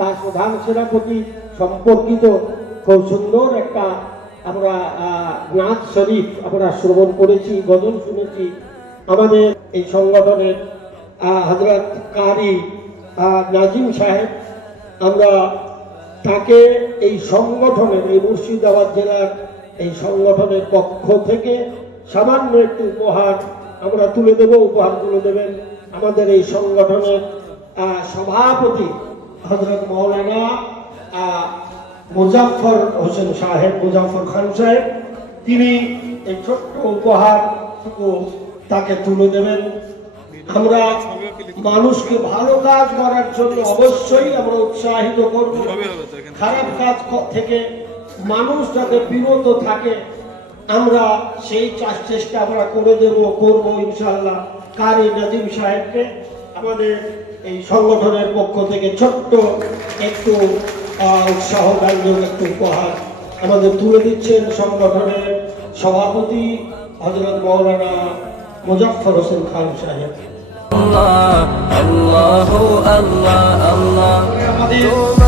তার প্রধান সেনাপতি সম্পর্কিত খুব সুন্দর একটা আমরা নাচ শরীফ আমরা শ্রবণ করেছি, গজল শুনেছি। আমাদের এই সংগঠনের হজরত কারি নাজিম সাহেব, আমরা তাকে এই সংগঠনের, এই মুর্শিদাবাদ জেলার এই সংগঠনের পক্ষ থেকে সামান্য একটু উপহার আমরা তুলে দেব, উপহার তুলে দেবেন। আমাদের এই সংগঠনের সভাপতি হজরত মৌলানা মুজাফর হোসেন সাহেব মুজাফর খান সাহেব তিনি এই ছোট্ট উপহার তাকে তুলে দেবেন। আমরা মানুষকে ভালো কাজ করার জন্য অবশ্যই আমরা উৎসাহিত করব। খারাপ কাজ থেকে মানুষ যাতে বিরত থাকে আমরা সেই চাষ চেষ্টা আমরা করে দেব করব ইনশাআল্লাহ। কারি নাজিম সাহেবকে আমাদের এই সংগঠনের পক্ষ থেকে ছোট্ট একটু উৎসাহ ব্যঞ্জক একটু উপহার আমাদের তুলে দিচ্ছেন সংগঠনের সভাপতি হজরত মৌলানা মুজাফর হোসেন খান সাহেব. আমাদের